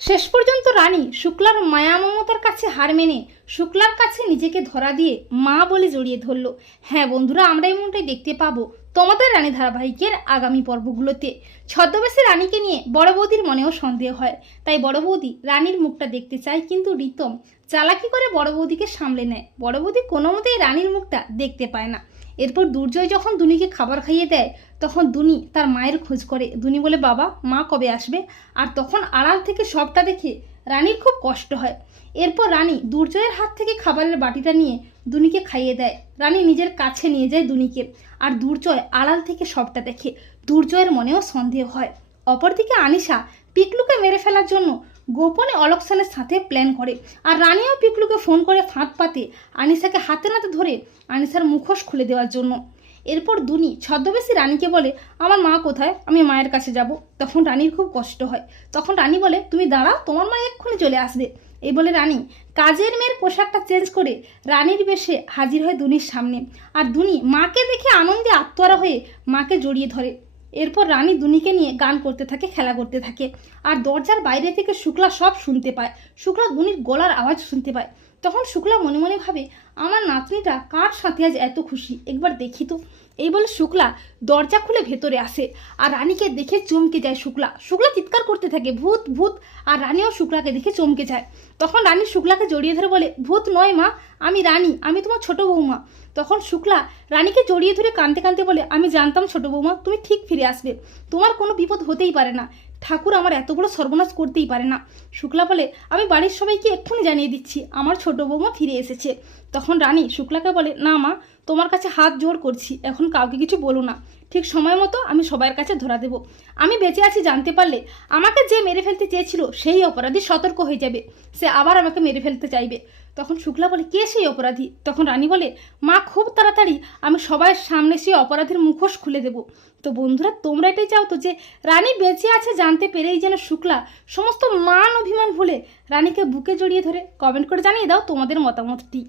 শেষ পর্যন্ত রানী শুক্লার মায়া মমতার কাছে হার মেনে শুক্লার কাছে নিজেকে ধরা দিয়ে মা বলে জড়িয়ে ধরলো। হ্যাঁ বন্ধুরা, আমরা এমনটাই দেখতে পাবো তোমাদের রানী ধারাবাহিকের আগামী পর্বগুলোতে। ছদ্মবেশী রানীকে নিয়ে বড় বৌদির মনেও সন্দেহ হয়। তাই বড় বৌদি রানীর মুখটা দেখতে চায় কিন্তু রিতম চালাকি করে বড় বৌদিকে সামলে নেয়। বড় বৌদি কোনো মতেই রানীর মুখটা দেখতে পায় না। এরপর দুর্জয় যখন দুনিকে খাবার খাইয়ে দেয়, তখন দুনি তার মায়ের খোঁজ করে। দুনি বলে, বাবা, মা কবে আসবে? আর তখন আড়াল থেকে সবটা দেখে রানীর খুব কষ্ট হয়। এরপর রানী দুর্জয়ের হাত থেকে খাবারের বাটিটা নিয়ে দুনিকে খাইয়ে দেয়। রানী নিজের কাছে নিয়ে যায় দুনিকে আর দুর্জয় আড়াল থেকে সবটা দেখে। দুর্জয়ের মনেও সন্দেহ হয়। অপরদিকে আনিশা পিকলুকে মেরে ফেলার জন্য গোপনে অলোক সাথে প্ল্যান করে। আর রানীও পিকলুকে ফোন করে ফাঁদ পাতে আনিশাকে হাতে নাতে ধরে আনিশার মুখোশ খুলে দেওয়ার জন্য। এরপর দুনি ছদ্মবেশী রানীকে বলে, আমার মা কোথায়? আমি মায়ের কাছে যাব। তখন রানীর খুব কষ্ট হয়। তখন রানী বলে, তুমি দাঁড়াও, তোমার মা এক্ষুনি চলে আসবে। এই বলে রানী কাজের মেয়ের পোশাকটা চেঞ্জ করে রানীর বেশে হাজির হয় দুনির সামনে। আর দুনি মাকে দেখে আনন্দে আত্মহারা হয়ে মাকে জড়িয়ে ধরে। এরপর রানী দুনিকে নিয়ে গান করতে থাকে, খেলা করতে থাকে। আর দরজার বাইরে থেকে শুক্লা সব শুনতে পায়। শুক্লা দুনির গলার আওয়াজ শুনতে পায়। তখন শুক্লা মনে মনে ভাবে, আমার নাতনিটা কার সাথে আজ এত খুশি? একবার দেখি তো। এই বলে শুক্লা দরজা খুলে ভেতরে আসে আর রানীকে দেখে চমকে যায় শুক্লা। শুক্লা চিৎকার করতে থাকে, ভূত ভূত! আর রানীও শুক্লাকে দেখে চমকে যায়। তখন রানী শুক্লাকে জড়িয়ে ধরে বলে, ভূত নয় মা, আমি রানী, আমি তোমার ছোট বৌমা। তখন শুক্লা রানীকে জড়িয়ে ধরে কাঁদতে কাঁদতে বলে, আমি জানতাম ছোট বৌমা, তুমি ঠিক ফিরে আসবে। তোমার কোনো বিপদ হতেই পারে না। ঠাকুর আমার এত বড় সর্বনাশ করতেই পারে না। শুক্লা বলে, আমি বাড়ির সবাইকে এক্ষুনি জানিয়ে দিচ্ছি, আমার ছোট বৌমা ফিরে এসেছে। তখন রানী শুক্লাকে বলে, না মা তোমার কাছে হাত জোর করছি, এখন কাউকে কিছু বলো না। ঠিক সময় মতো আমি সবার কাছে ধরা দেব। আমি বেঁচে আছি জানতে পারলে আমাকে যে মেরে ফেলতে চেয়েছিল সেই অপরাধী সতর্ক হয়ে যাবে। সে আবার আমাকে মেরে ফেলতে চাইবে। তখন শুক্লা বলে, কে সেই অপরাধী? তখন রানী বলে, মা, খুব তাড়াতাড়ি আমি সবার সামনে সেই অপরাধীর মুখোশ খুলে দেব। তো বন্ধুরা, তোমরা এটাই চাও তো যে রানী বেঁচে আছে জানতে পেরেই যেন শুক্লা সমস্ত মান অভিমান ভুলে রানীকে বুকে জড়িয়ে ধরে কমেন্ট করে জানিয়ে দাও তোমাদের মতামতটি।